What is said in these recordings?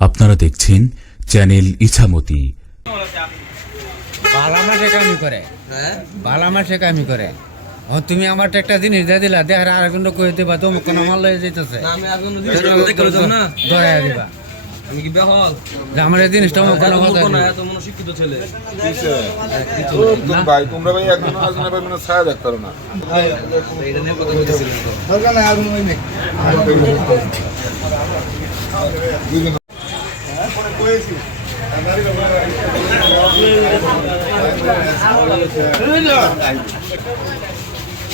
আপনারা দেখছেন চ্যানেল ইছামতি। ভালা মাসে কামি করে। হ্যাঁ? ভালা মাসে কামি করে। তুমি আমার একটা জিনিস দিয়ে দিলা দেখার আরেকজন কই দিবা তুমি কোনো মাল লয়ে যাইতেছে। আমি আর কোনো জিনিস দেখে না। দয়া দিবা। আমি কি বেহল? আমার এই জিনিসটা আমার কোনো কথা না নেই। এত মনোশিক্ষিত ছেলে। ভাই তোমরা ভাই একজন আরেকজনের ভাই মানে ছায়া দেখতে পারো না। এটা নিয়ে কথা বলতেছিলেন তো না না এই চুল ভাই রাখবে বলতো কিছু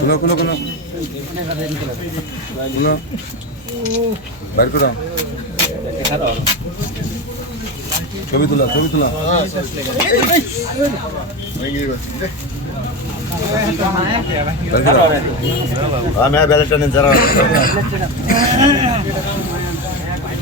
কোনো কোনো কোনো কোনো বাইর করো ছবি তোলা ছবি তোলা বাইর করো আমি ব্যালেটটা নেন যারা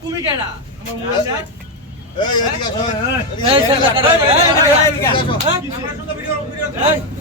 তুমি দেখ এই এই এই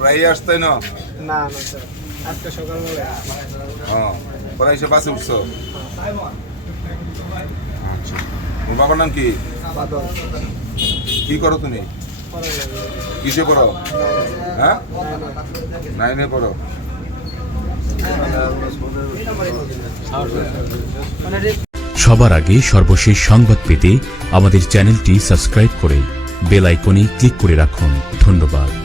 প্রায় আসতে না? না না স্যার আজকে সকালবেলা হ্যাঁ পরে এসে বাসে উঠছো? আচ্ছা। তোমার বাবার নাম কি? কি করো তুমি? কিসে পড়ো? হ্যাঁ? নাইনে পড়ো। সবার আগে সর্বশেষ সংবাদ পেতে আমাদের চ্যানেলটি সাবস্ক্রাইব করে বেল আইকনে ক্লিক করে রাখুন। ধন্যবাদ।